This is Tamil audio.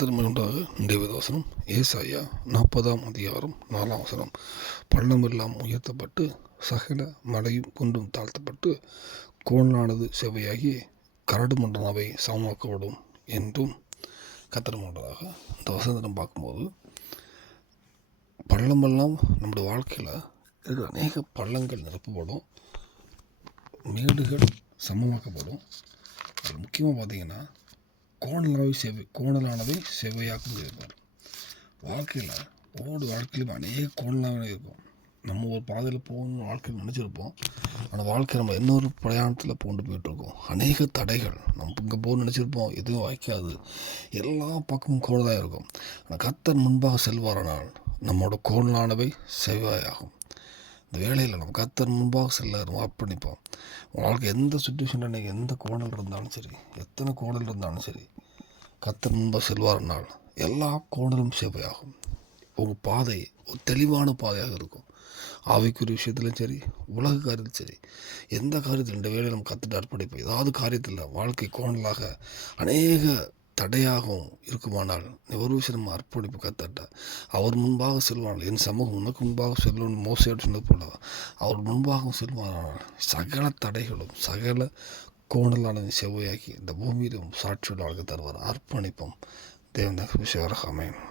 கர்த்தர் தேவதாசனம் ஏசாயா 40ஆம் அதிகாரம் 4ஆம் வசனம். பள்ளமெல்லாம் உயர்த்தப்பட்டு சகல மலையும் குன்றும் தாழ்த்தப்பட்டு கோணலானது செவ்வையாகி கரடு மண்டனாவை சமமாக்கப்படும் என்றும் கர்த்தர் கொண்டதாக இந்த வசனத்தை பார்க்கும்போது, பள்ளமெல்லாம் நம்முடைய வாழ்க்கையில் இருக்கிற அநேக பள்ளங்கள் நிரப்பப்படும், மேடுகள் சமமாக்கப்படும். அது முக்கியமாக பார்த்திங்கன்னா கோணலானதை செவ்வையாக்கும் இருப்பார். வாழ்க்கையிலும் அநேக கோணலாக இருக்கும். நம்ம ஒரு பாதையில் போகணும்னு வாழ்க்கையில் நினச்சிருப்போம். ஆனால் வாழ்க்கை நம்ம இன்னொரு பிரயாணத்தில் கொண்டு போயிட்டுருக்கோம். அநேக தடைகள், நம்ம இங்கே போகணும்னு நினச்சிருப்போம், எதுவும் வாய்க்காது, எல்லா பக்கமும் கோணலாக இருக்கும். ஆனால் கர்த்தர் முன்பாக செல்வாரானால் நம்மளோட கோணலானவை செவ்வாயாகும். இந்த வேளையில் நம்ம கர்த்தர் முன்பாக செல்ல அர்ப்பணிப்போம். வாழ்க்கை எந்த சுச்சுவேஷனில் நீங்கள் எந்த கோணல் இருந்தாலும் சரி, எத்தனை கோணல் இருந்தாலும் சரி, கர்த்தர் முன்பாக செல்வார்னால் எல்லா கோணலும் செவ்வையாகும். உங்கள் பாதை ஒரு தெளிவான பாதையாக இருக்கும். ஆவிக்குரிய விஷயத்திலும் சரி, உலக காரியத்திலும் சரி, எந்த காரியத்தில் இந்த வேலையை நம்ம கற்றுட்டு அர்ப்பணிப்போம். ஏதாவது காரியத்தில் வாழ்க்கை கோணலாக அநேக தடையாகவும் இருக்குமானால் ஒரு விஷயம் நம்ம அர்ப்பணிப்பு கத்தட்ட அவர் முன்பாக செல்வானால், என் சமூகம் உனக்கு முன்பாக செல்லும் மோசையோடு சொன்னது போல அவர் முன்பாக செல்வானால் சகல தடைகளும் சகல கோணலானதை செவ்வையாக்கி இந்த பூமியிலும் சாட்சியோடு வாழ்க்கை தருவார். அர்ப்பணிப்போம். தேவன் விஷயம் அமையும்.